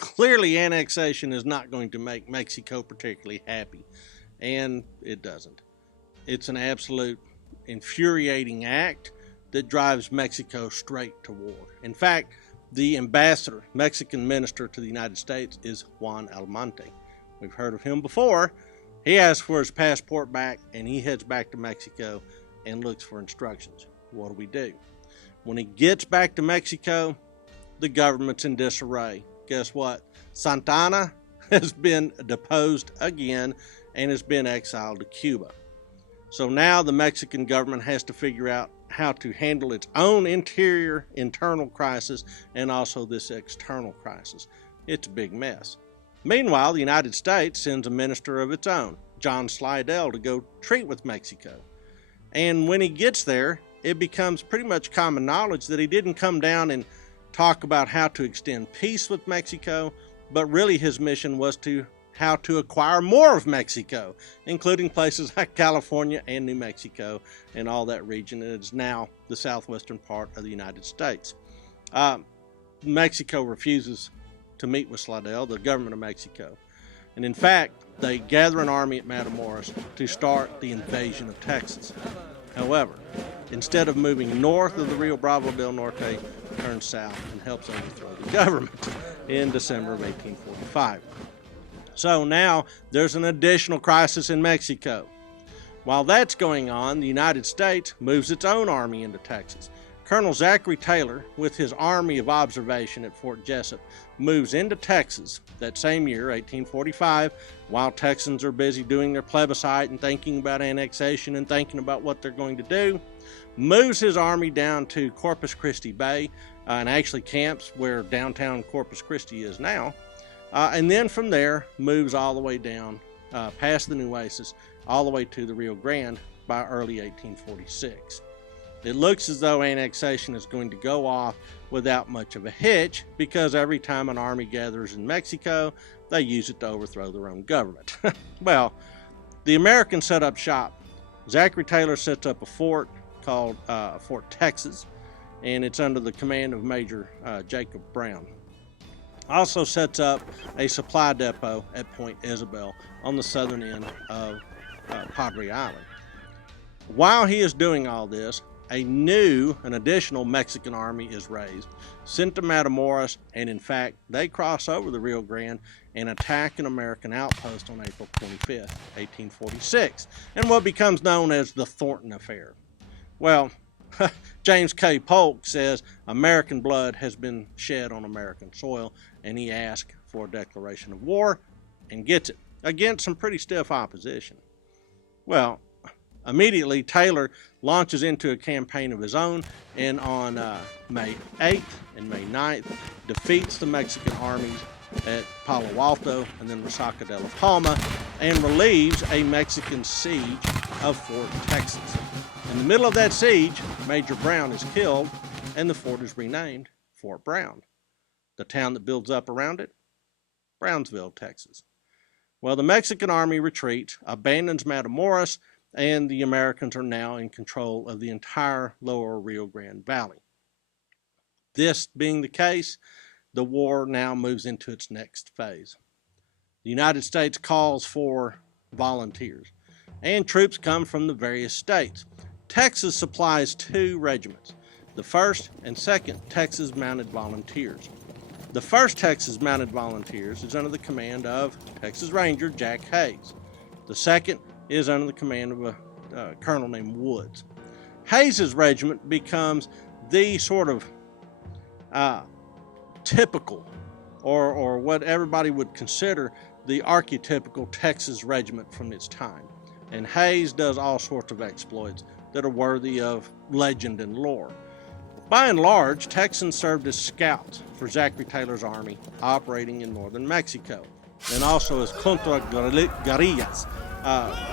Clearly, annexation is not going to make Mexico particularly happy, and it doesn't. It's an absolute infuriating act that drives Mexico straight to war. In fact, the ambassador, Mexican minister to the United States, is Juan Almonte. We've heard of him before. He asks for his passport back, and he heads back to Mexico and looks for instructions. What do? When he gets back to Mexico, the government's in disarray. Guess what? Santa Anna has been deposed again and has been exiled to Cuba. So now the Mexican government has to figure out how to handle its own internal crisis and also this external crisis. It's a big mess. Meanwhile, the United States sends a minister of its own, John Slidell, to go treat with Mexico. And when he gets there, it becomes pretty much common knowledge that he didn't come down and talk about how to extend peace with Mexico, but really his mission was how to acquire more of Mexico, including places like California and New Mexico and all that region. It is now the southwestern part of the United States. Mexico refuses to meet with Slidell, the government of Mexico. And in fact, they gather an army at Matamoros to start the invasion of Texas. However, instead of moving north of the Rio Bravo del Norte, turns south and helps overthrow the government in December of 1845. So now there's an additional crisis in Mexico. While that's going on, the United States moves its own army into Texas. Colonel Zachary Taylor, with his Army of Observation at Fort Jessup, moves into Texas that same year, 1845, while Texans are busy doing their plebiscite and thinking about annexation and thinking about what they're going to do, moves his army down to Corpus Christi Bay and actually camps where downtown Corpus Christi is now, and then from there moves all the way down past the Nueces all the way to the Rio Grande by early 1846. It looks as though annexation is going to go off without much of a hitch because every time an army gathers in Mexico, they use it to overthrow their own government. Well, the Americans set up shop. Zachary Taylor sets up a fort called Fort Texas, and it's under the command of Major Jacob Brown. Also sets up a supply depot at Point Isabel on the southern end of Padre Island. While he is doing all this, an additional Mexican army is raised, sent to Matamoros, and in fact, they cross over the Rio Grande and attack an American outpost on April 25th, 1846, in what becomes known as the Thornton Affair. Well, James K. Polk says American blood has been shed on American soil, and he asks for a declaration of war and gets it against some pretty stiff opposition. Well, immediately, Taylor launches into a campaign of his own, and on May 8th and May 9th, defeats the Mexican armies at Palo Alto and then Resaca de la Palma, and relieves a Mexican siege of Fort Texas. In the middle of that siege, Major Brown is killed, and the fort is renamed Fort Brown. The town that builds up around it, Brownsville, Texas. Well, the Mexican army retreats, abandons Matamoros, and the Americans are now in control of the entire lower Rio Grande Valley. This being the case, the war now moves into its next phase. The United States calls for volunteers, and troops come from the various states. Texas supplies 2 regiments, the 1st and 2nd Texas Mounted Volunteers. The 1st Texas Mounted Volunteers is under the command of Texas Ranger Jack Hayes. The 2nd is under the command of a colonel named Woods. Hayes's regiment becomes the sort of typical, or what everybody would consider the archetypical Texas regiment from its time. And Hayes does all sorts of exploits that are worthy of legend and lore. By and large, Texans served as scouts for Zachary Taylor's army operating in northern Mexico, and also as contra-guerrillas,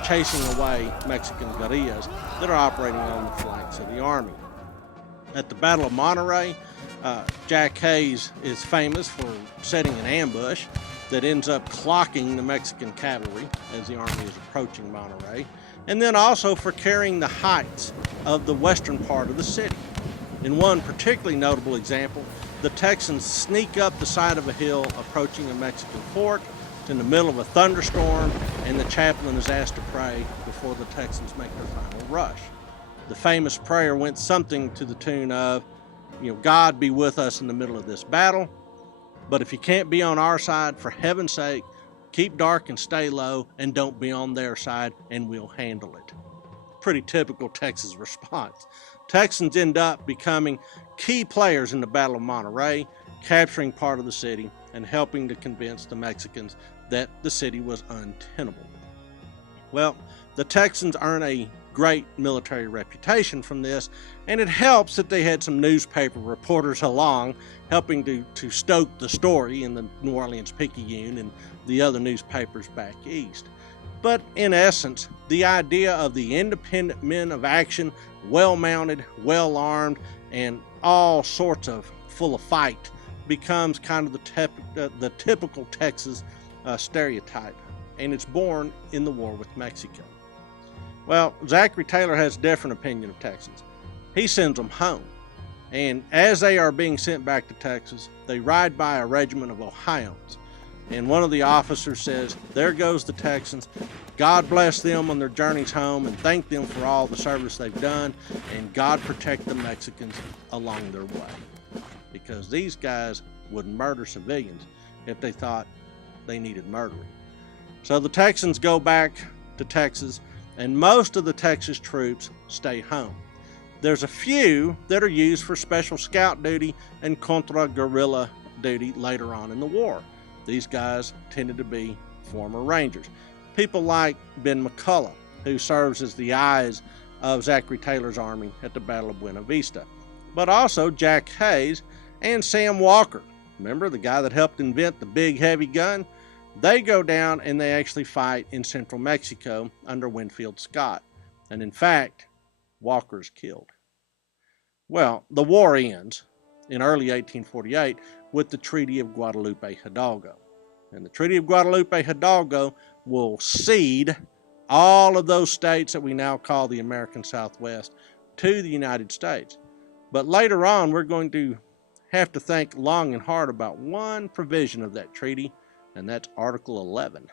chasing away Mexican guerrillas that are operating on the flanks of the army. At the Battle of Monterey, Jack Hayes is famous for setting an ambush that ends up clocking the Mexican cavalry as the army is approaching Monterey, and then also for carrying the heights of the western part of the city. In one particularly notable example, the Texans sneak up the side of a hill approaching a Mexican fort. It's in the middle of a thunderstorm, and the chaplain is asked to pray before the Texans make their final rush. The famous prayer went something to the tune of, God be with us in the middle of this battle, but if you can't be on our side, for heaven's sake, keep dark and stay low, and don't be on their side, and we'll handle it. Pretty typical Texas response. Texans end up becoming key players in the Battle of Monterey, capturing part of the city and helping to convince the Mexicans that the city was untenable. Well, the Texans earn a great military reputation from this, and it helps that they had some newspaper reporters along helping to stoke the story in the New Orleans Picayune and the other newspapers back east. But in essence, the idea of the independent men of action, well-mounted, well-armed, and all sorts of full of fight becomes kind of the typical Texas stereotype, and it's born in the war with Mexico. Well, Zachary Taylor has a different opinion of Texans. He sends them home, and as they are being sent back to Texas, they ride by a regiment of Ohioans, and one of the officers says, "There goes the Texans. God bless them on their journeys home and thank them for all the service they've done, and God protect the Mexicans along their way." Because these guys would murder civilians if they thought they needed murdering. So the Texans go back to Texas, and most of the Texas troops stay home. There's a few that are used for special scout duty and contra-guerrilla duty later on in the war. These guys tended to be former Rangers. People like Ben McCullough, who serves as the eyes of Zachary Taylor's army at the Battle of Buena Vista. But also Jack Hayes and Sam Walker. Remember the guy that helped invent the big heavy gun? They go down and they actually fight in central Mexico under Winfield Scott. And in fact, Walker is killed. Well, the war ends in early 1848 with the Treaty of Guadalupe Hidalgo. And the Treaty of Guadalupe Hidalgo will cede all of those states that we now call the American Southwest to the United States. But later on, we're going to have to think long and hard about one provision of that treaty, and that's Article 11.